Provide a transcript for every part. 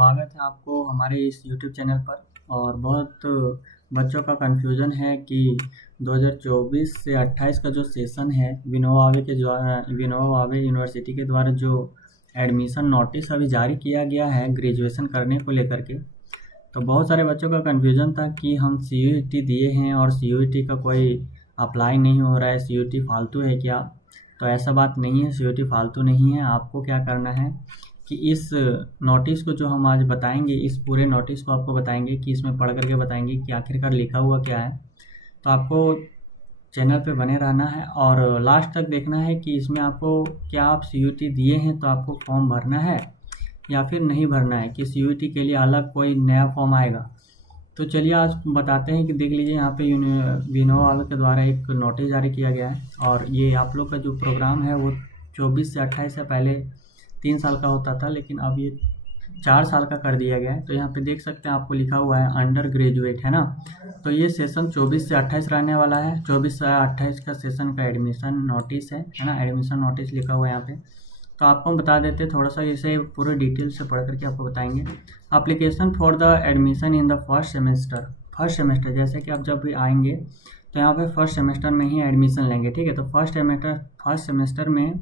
स्वागत है आपको हमारे इस यूट्यूब चैनल पर। और बहुत बच्चों का कन्फ्यूज़न है कि 2024 से 28 का जो सेशन है विनोबा भावे यूनिवर्सिटी के द्वारा जो एडमिशन नोटिस अभी जारी किया गया है ग्रेजुएशन करने को लेकर के। तो बहुत सारे बच्चों का कन्फ्यूज़न था कि हम CUET दिए हैं और CUET का कोई अप्लाई नहीं हो रहा है, CUET फालतू है क्या। तो ऐसा बात नहीं है, CUET फालतू नहीं है। आपको क्या करना है कि इस नोटिस को जो हम आज बताएंगे, इस पूरे नोटिस को आपको बताएंगे कि इसमें पढ़ करके बताएंगे कि आखिरकार लिखा हुआ क्या है। तो आपको चैनल पे बने रहना है और लास्ट तक देखना है कि इसमें आपको क्या आप CUET दिए हैं तो आपको फॉर्म भरना है या फिर नहीं भरना है, कि CUET के लिए अलग कोई नया फॉर्म आएगा। तो चलिए आज बताते हैं कि देख लीजिए यहाँ पे विनोबा भावे के द्वारा एक नोटिस जारी किया गया है और ये आप लोग का जो प्रोग्राम है वो 24 से 28 से पहले 3 साल का होता था, लेकिन अब ये 4 साल का कर दिया गया है। तो यहाँ पे देख सकते हैं आपको लिखा हुआ है अंडर ग्रेजुएट, है ना। तो ये सेशन 24 से 28 रहने वाला है। 24 से 28 का सेशन का एडमिशन नोटिस है ना, एडमिशन नोटिस लिखा हुआ है यहाँ पे। तो आपको हम बता देते हैं थोड़ा सा, इसे पूरे डिटेल से पढ़ करके आपको बताएंगे। Application for the admission in the first semester, जैसे कि आप जब भी आएंगे तो यहाँ पे फर्स्ट सेमेस्टर में ही एडमिशन लेंगे, ठीक है। तो फर्स्ट सेमेस्टर में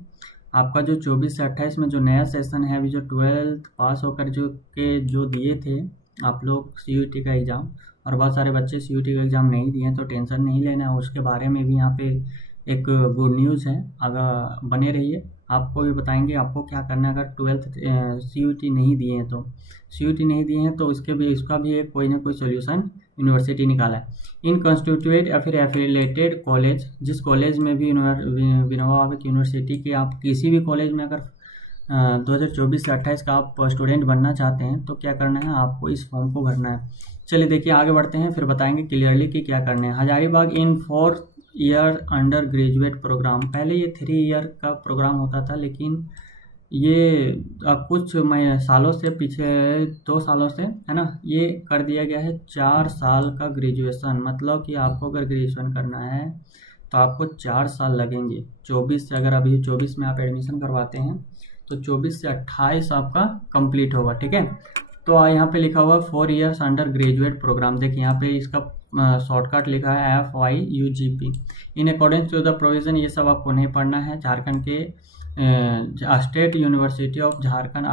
आपका जो 24 से 28 में जो नया सेशन है, अभी जो 12th पास होकर जो दिए थे आप लोग CUET का एग्ज़ाम, और बहुत सारे बच्चे CUET का एग्ज़ाम नहीं दिए हैं, तो टेंशन नहीं लेना है। उसके बारे में भी यहाँ पे एक गुड न्यूज़ है, अगर बने रहिए आपको भी बताएंगे आपको क्या करना है। अगर 12th CUET नहीं दिए हैं तो इसका भी एक कोई ना कोई सोल्यूशन यूनिवर्सिटी निकाला है। इन कंस्टिट्यूएट या फिर एफिलेटेड कॉलेज, जिस कॉलेज में भी विनोबा भावे की यूनिवर्सिटी के आप किसी भी कॉलेज में अगर 2024 से 28 का आप स्टूडेंट बनना चाहते हैं तो क्या करना है, आपको इस फॉर्म को भरना है। चलिए देखिए आगे बढ़ते हैं, फिर बताएंगे क्लियरली कि क्या करना है। हजारीबाग इन 4 ईयर अंडर ग्रेजुएट प्रोग्राम, पहले ये 3 ईयर का प्रोग्राम होता था, लेकिन ये कुछ सालों से, पीछे 2 सालों से, है ना, ये कर दिया गया है 4 साल का ग्रेजुएशन। मतलब कि आपको अगर ग्रेजुएशन करना है तो आपको 4 साल लगेंगे। 24 से, अगर अभी 24 में आप एडमिशन करवाते हैं तो 24 से 28 आपका कंप्लीट होगा, ठीक है। तो यहाँ पे लिखा हुआ 4 ईयर्स अंडर ग्रेजुएट प्रोग्राम। देखिए यहाँ पे इसका शॉर्टकट लिखा है FYUGP in accordance to the provision. ये सब आपको नहीं पढ़ना है। झारखंड के state university of Jharkhand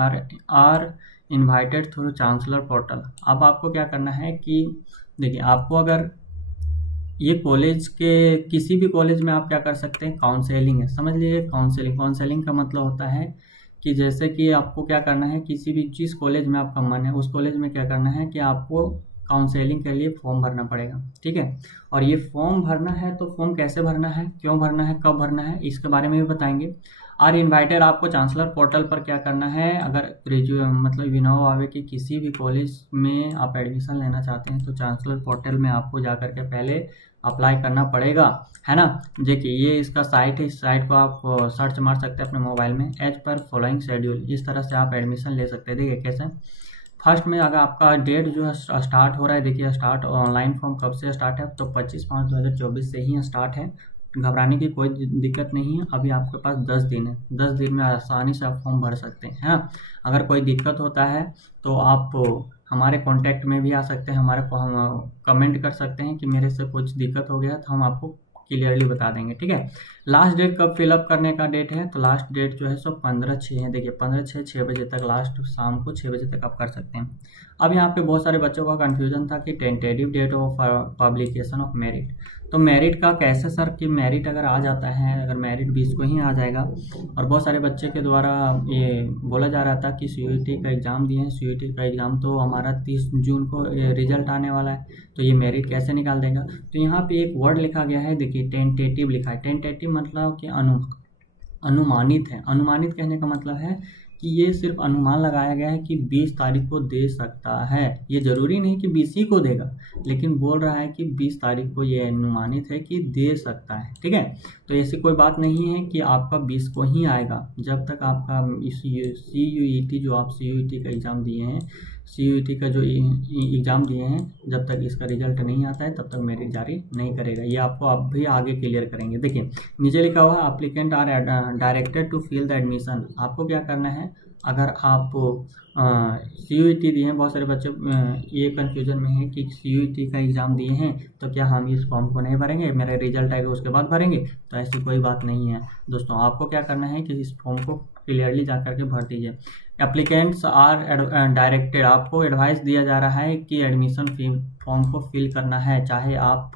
are invited through chancellor portal. अब आपको क्या करना है कि देखिए, आपको अगर ये कॉलेज के किसी भी कॉलेज में आप क्या कर सकते हैं, काउंसेलिंग है, समझ लीजिए। काउंसेलिंग का मतलब होता है कि जैसे कि आपको क्या करना है, किसी भी जिस कॉलेज में आपका मन है उस कॉलेज में क्या करना है कि आपको काउंसेलिंग के लिए फॉर्म भरना पड़ेगा, ठीक है। और ये फॉर्म भरना है तो फॉर्म कैसे भरना है, क्यों भरना है, कब भरना है, इसके बारे में भी बताएंगे। आर इन्वाइटेड, आपको चांसलर पोर्टल पर क्या करना है, अगर मतलब विनोबा भावे के किसी भी कॉलेज में आप एडमिशन लेना चाहते हैं तो चांसलर पोर्टल में आपको जा करके पहले अप्लाई करना पड़ेगा, है ना। देखिए ये इसका साइट है, इस साइट को आप सर्च मार सकते हैं अपने मोबाइल में, एज पर फॉलोइंग शेड्यूल। इस तरह से आप एडमिशन ले सकते हैं। देखिए कैसे, फर्स्ट में अगर आपका डेट जो है स्टार्ट हो रहा है, देखिए स्टार्ट ऑनलाइन फॉर्म कब से स्टार्ट है, तो 25/5/2024 से ही स्टार्ट है। घबराने की कोई दिक्कत नहीं है। अभी आपके पास 10 दिन है, 10 दिन में आसानी से आप फॉर्म भर सकते हैं, है ना। अगर कोई दिक्कत होता है तो आप हमारे कांटेक्ट में भी आ सकते हैं, हमारे को हम कमेंट कर सकते हैं कि मेरे से कुछ दिक्कत हो गया, तो हम आपको क्लियरली बता देंगे, ठीक है। लास्ट डेट कब फिलअप करने का डेट है, तो लास्ट डेट जो है सो 15/6 है। देखिए 15/6 6 बजे तक, लास्ट शाम को 6 बजे तक आप कर सकते हैं। अब यहाँ पे बहुत सारे बच्चों का कन्फ्यूजन था कि tentative date of publication of merit. तो मेरिट का कैसे सर, कि मेरिट अगर आ जाता है, अगर मेरिट 20 को ही आ जाएगा। और बहुत सारे बच्चे के द्वारा ये बोला जा रहा था कि CUET का एग्ज़ाम दिए हैं, CUET का एग्ज़ाम तो हमारा 30 जून को रिजल्ट आने वाला है, तो ये मेरिट कैसे निकाल देगा। तो यहाँ पे एक वर्ड लिखा गया है, देखिए टेंटेटिव लिखा है। टेंटेटिव मतलब कि अनुमानित है। अनुमानित कहने का मतलब है कि ये सिर्फ अनुमान लगाया गया है कि 20 तारीख को दे सकता है। ये जरूरी नहीं कि 20 ही को देगा, लेकिन बोल रहा है कि 20 तारीख को ये अनुमानित है कि दे सकता है, ठीक है। तो ऐसी कोई बात नहीं है कि आपका 20 को ही आएगा। जब तक आपका CUET जो आप CUET का एग्ज़ाम दिए हैं, CUET का जो एग्ज़ाम दिए हैं, जब तक इसका रिजल्ट नहीं आता है तब तक मेरिट जारी नहीं करेगा। ये आपको अब भी आगे क्लियर करेंगे। देखिए नीचे लिखा हुआ है applicant are directed to fill the admission. आपको क्या करना है, अगर आप CUET दिए हैं, बहुत सारे बच्चे ये कन्फ्यूजन में हैं कि CUET का एग्ज़ाम दिए हैं तो क्या हम इस फॉर्म को नहीं भरेंगे, मेरा रिजल्ट आएगा उसके बाद भरेंगे। तो ऐसी कोई बात नहीं है दोस्तों। आपको क्या करना है कि इस फॉर्म को क्लियरली जा करके भर दीजिए। एप्लीकेंट्स आर डायरेक्टेड, आपको एडवाइस दिया जा रहा है कि एडमिशन फॉर्म को फिल करना है, चाहे आप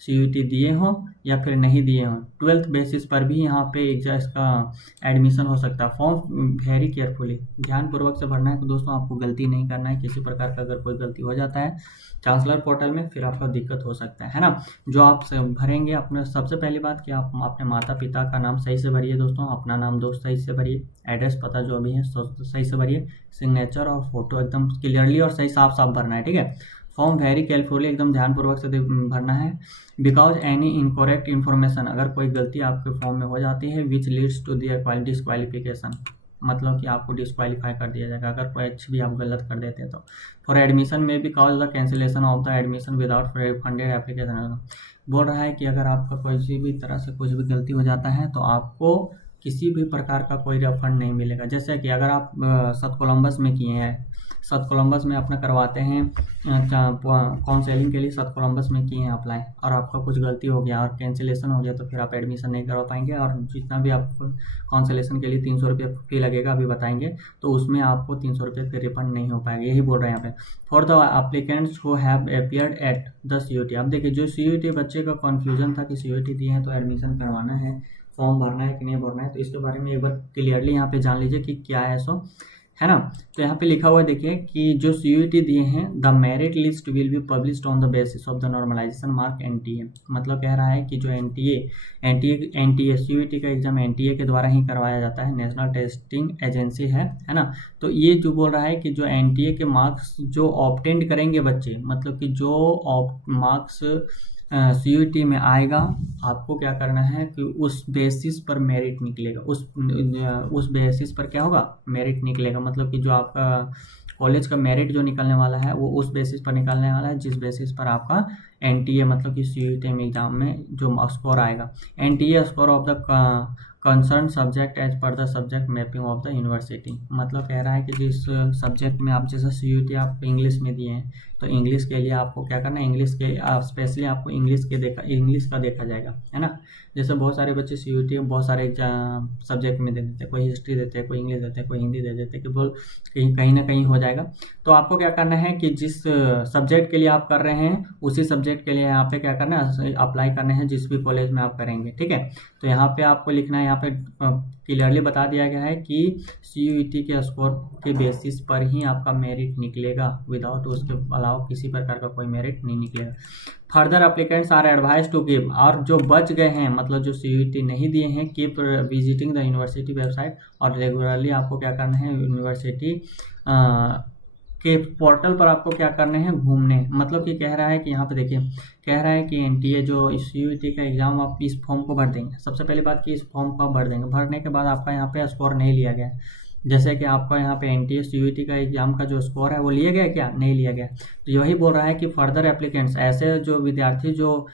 CUET दिए हों या फिर नहीं दिए हों। 12th बेसिस पर भी यहाँ पे इसका एडमिशन हो सकता है। फॉर्म वेरी केयरफुली, ध्यानपूर्वक से भरना है। तो दोस्तों आपको गलती नहीं करना है, किसी प्रकार का अगर कोई गलती हो जाता है चांसलर पोर्टल में फिर आपका दिक्कत हो सकता है ना। जो आप भरेंगे अपने, सबसे पहली बात कि आप अपने माता पिता का नाम सही से भरिए दोस्तों, अपना नाम दोस्त सही से भरिए, एड्रेस पता जो भी है सही से भरिए, सिग्नेचर और फोटो एकदम क्लियरली और सही साफ साफ भरना है, ठीक है। फॉर्म वेरी केयरफुली, एकदम ध्यानपूर्वक से भरना है। बिकॉज एनी इनकरेक्ट इन्फॉर्मेशन, अगर कोई गलती आपके फॉर्म में हो जाती है which leads to their disqualification, मतलब कि आपको डिस्क्वालीफाई कर दिया जाएगा अगर कुछ भी आप गलत कर देते हैं तो। फॉर एडमिशन में भी cause the cancellation of the admission without refunded application, बोल रहा है कि अगर आपका किसी भी तरह से कुछ भी गलती हो जाता है तो आपको किसी भी प्रकार का कोई रिफंड नहीं मिलेगा। जैसे कि अगर आप साउथ कोलंबस में किए हैं, साउथ कोलंबस में अपना करवाते हैं काउंसलिंग के लिए, साउथ कोलंबस में किए हैं अप्लाई, और आपका कुछ गलती हो गया और कैंसिलेशन हो गया तो फिर आप एडमिशन नहीं करवा पाएंगे, और जितना भी आपको काउंसलेशन के लिए 300 रुपये फी लगेगा अभी बताएंगे, तो उसमें आपको 300 रुपये फिर रिफंड नहीं हो पाएगा। यही बोल रहे हैं यहाँ पे। For the applicants who have appeared at the CUET, अब देखिए जो CUET बच्चे का कन्फ्यूजन था कि CUET दिए हैं तो एडमिशन करवाना है, फॉर्म भरना है कि नहीं भरना है, तो इसके बारे में एक बार क्लियरली यहाँ पे जान लीजिए कि क्या है सो, है ना। तो यहाँ पे लिखा हुआ है देखिए कि जो CUET दिए हैं the merit list will be published on the basis of the normalization mark NTA, मतलब कह रहा है कि जो NTA CUET का एग्जाम NTA के द्वारा ही करवाया जाता है, नेशनल टेस्टिंग एजेंसी है ना। तो ये जो बोल रहा है कि जो NTA के मार्क्स जो ऑब्टेंड करेंगे बच्चे, मतलब कि जो मार्क्स CUET में आएगा, आपको क्या करना है कि उस बेसिस पर मेरिट निकलेगा, उस बेसिस पर क्या होगा, मेरिट निकलेगा। मतलब कि जो आपका कॉलेज का मेरिट जो निकलने वाला है वो उस बेसिस पर निकलने वाला है जिस बेसिस पर आपका NTA मतलब कि CUET एग्जाम में जो स्कोर आएगा। NTA score of the concern subject as per the subject mapping of the university, मतलब कह रहा है कि जिस सब्जेक्ट में आप, जैसे CUET आप इंग्लिश में दिए हैं तो इंग्लिश के लिए आपको क्या करना है, इंग्लिश के स्पेशली आपको इंग्लिश का देखा जाएगा, है ना। जैसे बहुत सारे बच्चे CUET बहुत सारे सब्जेक्ट में दे देते हैं, कोई हिस्ट्री देते हैं, कोई इंग्लिश देते हैं, कोई हिंदी दे देते हैं, कि बोल कहीं ना कहीं हो जाएगा। तो आपको क्या करना है कि जिस सब्जेक्ट के लिए आप कर रहे हैं उसी सब्जेक्ट के लिए यहाँ पे क्या करना है, अप्लाई करना है जिस भी कॉलेज में आप करेंगे, ठीक है। तो यहाँ पे आपको लिखना है, यहाँ पे क्लियरली बता दिया गया है कि CUET के स्कोर के बेसिस पर ही आपका मेरिट निकलेगा, विदाउट उसके अलावा किसी प्रकार का कोई मेरिट नहीं निकलेगा। Further applicants are advise to give, और जो बच गए हैं मतलब जो CUET नहीं दिए हैं, keep visiting the university website, और रेगुलरली आपको क्या करना है, यूनिवर्सिटी के पोर्टल पर आपको क्या करने हैं, घूमने। मतलब कि कह रहा है कि यहाँ पे देखिए, कह रहा है कि NTA जो CUET का एग्जाम आप इस फॉर्म को भर देंगे, सबसे पहली बात कि इस फॉर्म को आप भर देंगे, भरने के बाद आपका यहाँ पे स्कोर नहीं लिया गया, जैसे कि आपका यहाँ पे NTA CUET का एग्जाम का जो स्कोर है वो लिया गया क्या, नहीं लिया गया। तो यही बोल रहा है कि फर्दर एप्लीकेंट्स, ऐसे जो विद्यार्थी जो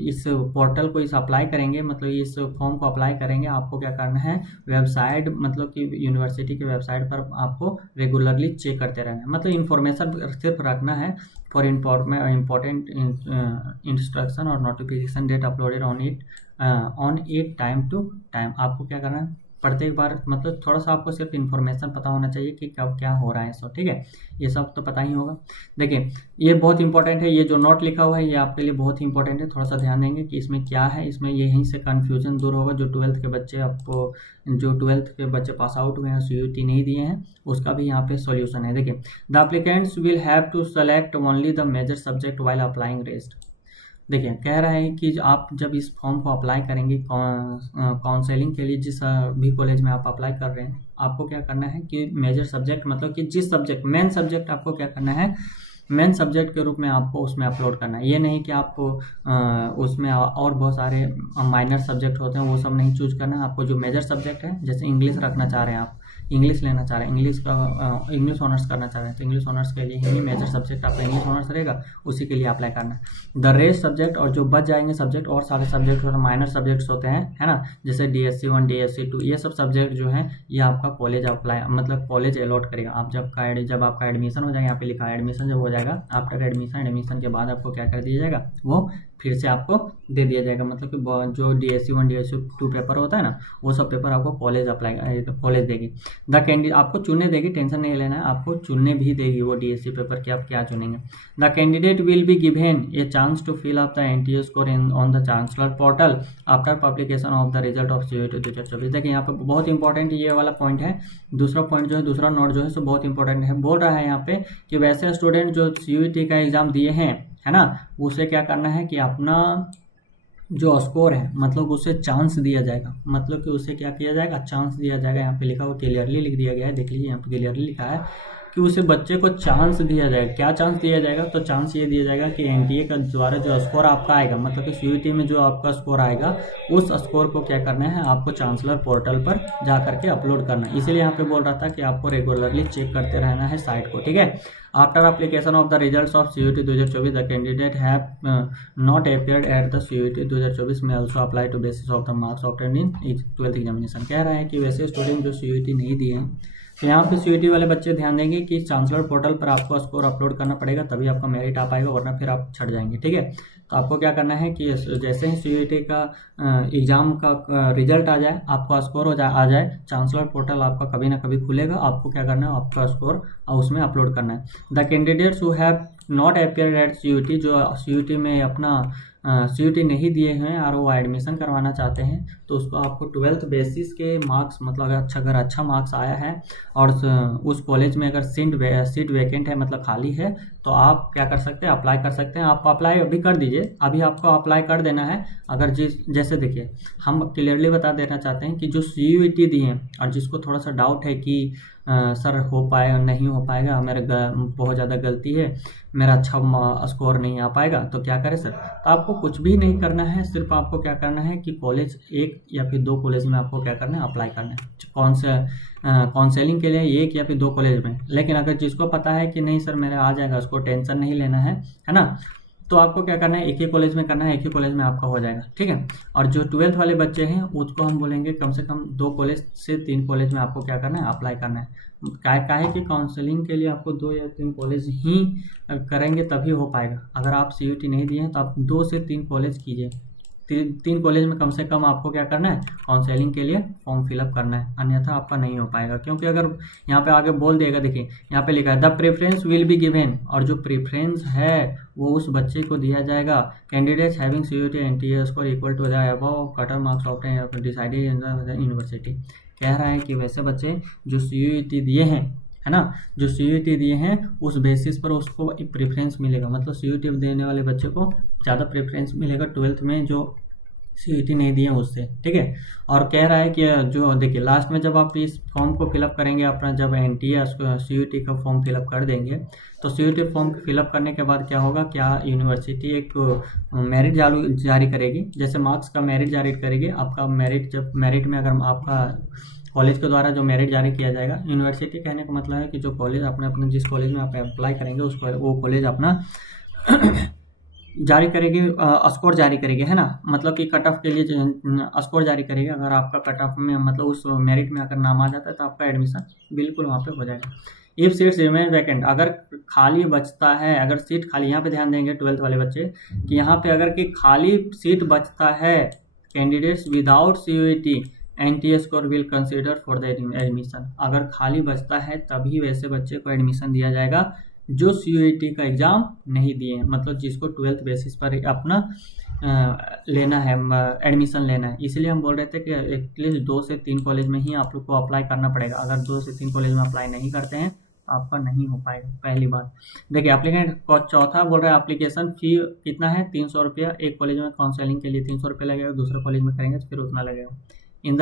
इस पोर्टल को इस अप्लाई करेंगे, मतलब इस फॉर्म को अप्लाई करेंगे, आपको क्या करना है, वेबसाइट मतलब कि यूनिवर्सिटी के वेबसाइट पर आपको रेगुलरली चेक करते रहना है, मतलब इन्फॉर्मेशन सिर्फ रखना है फॉर इम्पोर्टेंट इंस्ट्रक्शन और notification date uploaded on it time to time. आपको क्या करना है, प्रत्येक बार मतलब थोड़ा सा आपको सिर्फ इन्फॉर्मेशन पता होना चाहिए कि कब क्या हो रहा है सब, ठीक है। ये सब तो पता ही होगा। देखिए ये बहुत इंपॉर्टेंट है, ये जो नोट लिखा हुआ है ये आपके लिए बहुत ही इंपॉर्टेंट है, थोड़ा सा ध्यान देंगे कि इसमें क्या है। इसमें यहीं से कन्फ्यूजन दूर होगा। जो 12th के बच्चे आपको, जो 12th के बच्चे पास आउट हुए हैं, CUET नहीं दिए हैं, उसका भी यहाँ पे सॉल्यूशन है। देखिए the applicants will have to select only the major subject while applying rest. देखिए कह रहा है कि आप जब इस फॉर्म को अप्लाई करेंगे काउंसलिंग के लिए, जिस भी कॉलेज में आप अप्लाई कर रहे हैं, आपको क्या करना है कि मेजर सब्जेक्ट मतलब कि जिस सब्जेक्ट, मेन सब्जेक्ट आपको क्या करना है, मेन सब्जेक्ट के रूप में आपको उसमें अपलोड करना है। ये नहीं कि आपको उसमें और बहुत सारे माइनर सब्जेक्ट होते हैं वो सब नहीं चूज करना है। आपको जो मेजर सब्जेक्ट है, जैसे इंग्लिश रखना चाह रहे हैं आप, इंग्लिश लेना चाह रहे हैं, इंग्लिश ऑनर्स करना चाह रहे हैं, तो इंग्लिश ऑनर्स के लिए हिंदी मेजर सब्जेक्ट आपका इंग्लिश ऑनर्स रहेगा, उसी के लिए अप्लाई करना है। द रेस्ट सब्जेक्ट, और जो बच जाएंगे सब्जेक्ट, और सारे सब्जेक्ट माइनर सब्जेक्ट्स होते हैं, है ना, जैसे DSC 1 DSC 2, ये सब सब्जेक्ट जो है ये आपका कॉलेज अप्लाई मतलब कॉलेज अलॉट करेगा। आप जब आपका एडमिशन हो जाएगा, यहाँ पे लिखा है एडमिशन जब हो जाएगा, आफ्टर एडमिशन के बाद आपको क्या कर दिया जाएगा, वो फिर से आपको दे दिया जाएगा। मतलब कि जो DSC 1 DSC 2 पेपर होता है ना, वो सब पेपर आपको कॉलेज देगी। द कैंडिडेट आपको चुनने देगी, टेंशन नहीं लेना है, आपको चुनने भी देगी वो DSC पेपर कि आप क्या चुनेंगे। The candidate will be given a chance to fill up the NTA score on the chancellor portal after publication of the result of CUET 2024। देखिए यहाँ पे बहुत इंपॉर्टेंट ये वाला पॉइंट है, दूसरा पॉइंट जो है, दूसरा नोट जो है सो बहुत इंपॉर्टेंट है। बोल रहा है यहाँ पे कि वैसे स्टूडेंट जो CUET का एग्जाम दिए हैं, है ना, उसे क्या करना है कि अपना जो स्कोर है मतलब उसे चांस दिया जाएगा, मतलब कि उसे क्या किया जाएगा, चांस दिया जाएगा। यहाँ पे लिखा हुआ क्लियरली लिख दिया गया है, देख लीजिए यहाँ पे क्लियरली लिखा है कि उसे बच्चे को चांस दिया जाएगा। क्या चांस दिया जाएगा, तो चांस ये दिया जाएगा कि NTA का द्वारा जो स्कोर आपका आएगा, मतलब कि CUET में जो आपका स्कोर आएगा, उस स्कोर को क्या करना है, आपको चांसलर पोर्टल पर जा करके अपलोड करना है। इसीलिए यहाँ पे बोल रहा था कि आपको रेगुलरली चेक करते रहना है साइट को, ठीक है। After application of the results of CUET 2024 the candidate have not appeared at the CUET 2024 में also apply to basis of the marks obtained in 12th examination. कह रहा है कि वैसे स्टूडेंट जो CUET नहीं दिए हैं, तो यहाँ पे CUET वाले बच्चे ध्यान देंगे कि चांसलर पोर्टल पर आपको स्कोर अपलोड करना पड़ेगा, तभी आपका मेरिट आ पाएगा, वरना फिर आप छट जाएंगे, ठीक है। तो आपको क्या करना है कि जैसे ही CUET का एग्जाम का रिजल्ट आ जाए, आपका स्कोर आ जाए, चांसलर पोर्टल आपका कभी ना कभी खुलेगा, आपको क्या करना है, आपका स्कोर उसमें अपलोड करना है। The candidates who have not appeared at CUET, जो CUET में अपना CUET नहीं दिए हैं और वो एडमिशन करवाना चाहते हैं, तो उसको आपको 12th बेसिस के मार्क्स, मतलब अगर अच्छा मार्क्स आया है और उस कॉलेज में अगर सीट वैकेंट है, मतलब खाली है, तो आप क्या कर सकते हैं, अप्लाई कर सकते हैं। आप अप्लाई अभी कर दीजिए, अभी आपको अप्लाई कर देना है। अगर जैसे देखिए, हम क्लियरली बता देना चाहते हैं कि जो CUET दिए हैं और जिसको थोड़ा सा डाउट है कि सर हो पाएगा नहीं हो पाएगा, बहुत ज़्यादा गलती है, मेरा अच्छा स्कोर नहीं आ पाएगा, तो क्या करें सर। तो आपको कुछ भी नहीं करना है, सिर्फ आपको क्या करना है कि कॉलेज एक या फिर 2 कॉलेज में आपको क्या करना है, अप्लाई करना है। कौन से काउंसलिंग के लिए 1 या फिर 2 कॉलेज में। लेकिन अगर जिसको पता है कि नहीं सर मेरा आ जाएगा, उसको टेंशन नहीं लेना है ना, तो आपको क्या करना है, एक ही कॉलेज में करना है, एक ही कॉलेज में आपका हो जाएगा, ठीक है। और जो 12th वाले बच्चे हैं उसको हम बोलेंगे कम से कम 2 कॉलेज से 3 कॉलेज में आपको क्या करना है, अप्लाई करना है। काहे कि काउंसलिंग के लिए आपको 2 या 3 कॉलेज ही करेंगे तभी हो पाएगा। अगर आप CUET नहीं दिए हैं तो आप 2 से 3 कॉलेज कीजिए, 3 कॉलेज में कम से कम आपको क्या करना है, काउंसलिंग के लिए फॉर्म फिलअप करना है, अन्यथा आपका नहीं हो पाएगा। क्योंकि अगर यहाँ पे आगे बोल देगा, देखिए यहाँ पे लिखा है the preference will be given, और जो प्रेफरेंस है वो उस बच्चे को दिया जाएगा। Candidates having CUET NTA score equal to the above cutoff marks obtained decided in the university. कह रहा है कि वैसे बच्चे जो CUET दिए हैं, है ना, जो CUET दिए हैं उस बेसिस पर उसको प्रेफरेंस मिलेगा, मतलब CUET देने वाले बच्चे को ज़्यादा प्रेफरेंस मिलेगा 12th में जो CUET नहीं दिए उससे, ठीक है। और कह रहा है कि जो देखिए लास्ट में जब आप इस फॉर्म को फिलअप करेंगे अपना, जब NTA CUET का फॉर्म फिलअप कर देंगे, तो CUET फॉर्म फिलअप करने के बाद क्या होगा, क्या यूनिवर्सिटी एक मेरिट जारी करेगी, जैसे मार्क्स का मेरिट जारी करेगी। आपका मेरिट, जब मेरिट में अगर आपका कॉलेज के द्वारा जो मेरिट जारी किया जाएगा, यूनिवर्सिटी कहने का मतलब है कि जो कॉलेज अपने जिस कॉलेज में आप अप्लाई करेंगे वो कॉलेज अपना जारी करेगी, स्कोर जारी करेगी, है ना, मतलब कि कट ऑफ के लिए स्कोर जारी करेगी। अगर आपका कट ऑफ में मतलब उस मेरिट में अगर नाम आ जाता है तो आपका एडमिशन बिल्कुल वहाँ पे हो जाएगा। इफ सीट्स रिमेन वैकेंट, अगर खाली बचता है, अगर सीट खाली, यहाँ पे ध्यान देंगे 12th वाले बच्चे कि यहाँ पे अगर कि खाली सीट बचता है, candidates without CUET NTA score will consider for the admission. अगर खाली बचता है तभी वैसे बच्चे को एडमिशन दिया जाएगा जो CUET का एग्ज़ाम नहीं दिए हैं, मतलब जिसको 12th बेसिस पर अपना लेना है, एडमिशन लेना है। इसलिए हम बोल रहे थे कि एटलीस्ट 2 से 3 कॉलेज में ही आप लोग को अप्लाई करना पड़ेगा। अगर 2 से 3 कॉलेज में अप्लाई नहीं करते हैं तो आपका नहीं हो पाएगा, पहली बात। देखिए एप्लीकेंट को चौथा बोल रहा है एप्लीकेशन फ़ी कितना है, 300 रुपया। एक कॉलेज में काउंसलिंग के लिए 300 रुपया लगेगा, दूसरे कॉलेज में करेंगे तो फिर उतना लगेगा। इन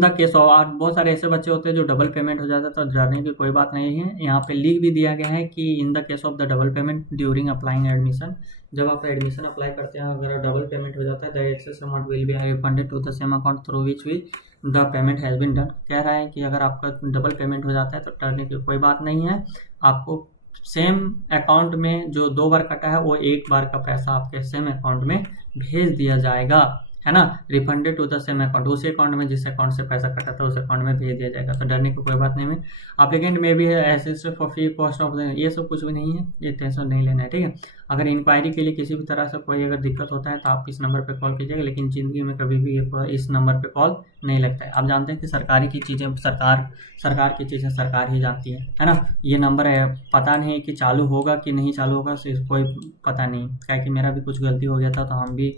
द केस ऑफ, बहुत सारे ऐसे बच्चे होते हैं जो डबल पेमेंट हो जाता है, तो डरने की कोई बात नहीं है। यहाँ पे लिख भी दिया गया है कि in the case of the double payment during applying admission, जब आप एडमिशन अप्लाई करते हैं अगर डबल पेमेंट हो जाता है, the excess amount will be refunded to the same account through which we the payment has been done. कह रहा है कि अगर आपका डबल पेमेंट हो जाता है तो डरने की कोई बात नहीं है, आपको सेम अकाउंट में जो 2 बार कटा है वो 1 बार का पैसा आपके सेम अकाउंट में भेज दिया जाएगा, है ना। Refunded to the same account, उसी अकाउंट में जिस अकाउंट से पैसा कटा था उस अकाउंट में भेज दिया जाएगा, तो डरने की कोई बात नहीं है। अप्लीकेंट में भी assist for fee cost of, ये सब कुछ भी नहीं है, ये टेंशन नहीं लेना है, ठीक है। अगर इंक्वायरी के लिए किसी भी तरह से कोई अगर दिक्कत होता है तो आप इस नंबर पे कॉल कीजिएगा, लेकिन ज़िंदगी में कभी भी इस नंबर पे कॉल नहीं लगता है। आप जानते हैं कि सरकारी की चीज़ें सरकार की चीज़ें सरकार ही जानती है ना। ये नंबर है, पता नहीं कि चालू होगा कि नहीं चालू होगा, कोई पता नहीं, क्या कि मेरा भी कुछ गलती हो गया था तो हम भी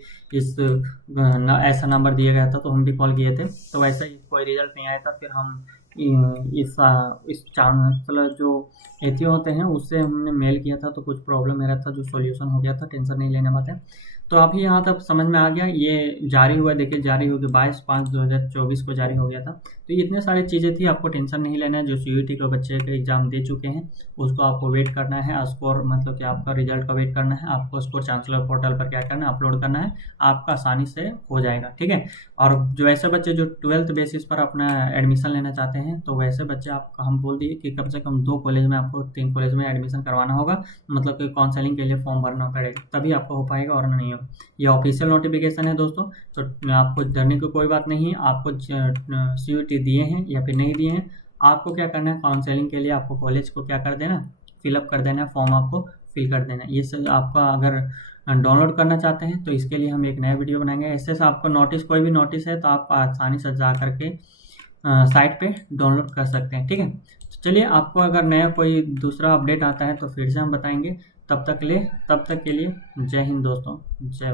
ऐसा नंबर दिया गया था तो हम भी कॉल किए थे, तो वैसे ही कोई रिजल्ट नहीं आया था। फिर हम इस चांसलर जो एथी होते हैं उससे हमने मेल किया था, तो कुछ प्रॉब्लम मेरा था जो सॉल्यूशन हो गया था, टेंशन नहीं लेने बात है। तो अभी यहाँ तक समझ में आ गया। ये जारी हुआ, देखिए जारी हो गया 22/5/2024 को जारी हो गया था। तो ये इतने सारी चीज़ें थी, आपको टेंशन नहीं लेना है। जो CUET का बच्चे का एग्जाम दे चुके हैं उसको आपको वेट करना है, स्कोर मतलब कि आपका रिजल्ट का वेट करना है, आपको स्कोर चांसलर पोर्टल पर क्या करना है, अपलोड करना है, आपका आसानी से हो जाएगा, ठीक है। और जो ऐसे बच्चे जो 12th बेसिस पर अपना एडमिशन लेना चाहते हैं तो वैसे बच्चे आपको हम बोल दिए कि कम से कम 2 कॉलेज में, आपको 3 कॉलेज में एडमिशन करवाना होगा, मतलब कि काउंसलिंग के लिए फॉर्म भरना पड़ेगा, तभी आपको हो पाएगा और नहीं हो। ये ऑफिशियल नोटिफिकेशन है दोस्तों, तो आपको डरने की कोई बात नहीं है। आपको CUET दिए हैं या फिर नहीं दिए हैं, आपको क्या करना है, काउंसलिंग के लिए आपको कॉलेज को क्या कर देना, फिलअप कर देना है, फॉर्म आपको फिल कर देना है। ये सब आपका अगर डाउनलोड करना चाहते हैं तो इसके लिए हम एक नया वीडियो बनाएंगे। ऐसे से आपको नोटिस, कोई भी नोटिस है तो आप आसानी से जा करके साइट पे डाउनलोड कर सकते हैं, ठीक है। तो चलिए, आपको अगर नया कोई दूसरा अपडेट आता है तो फिर से हम बताएंगे। तब तक के लिए जय हिंद दोस्तों, जय।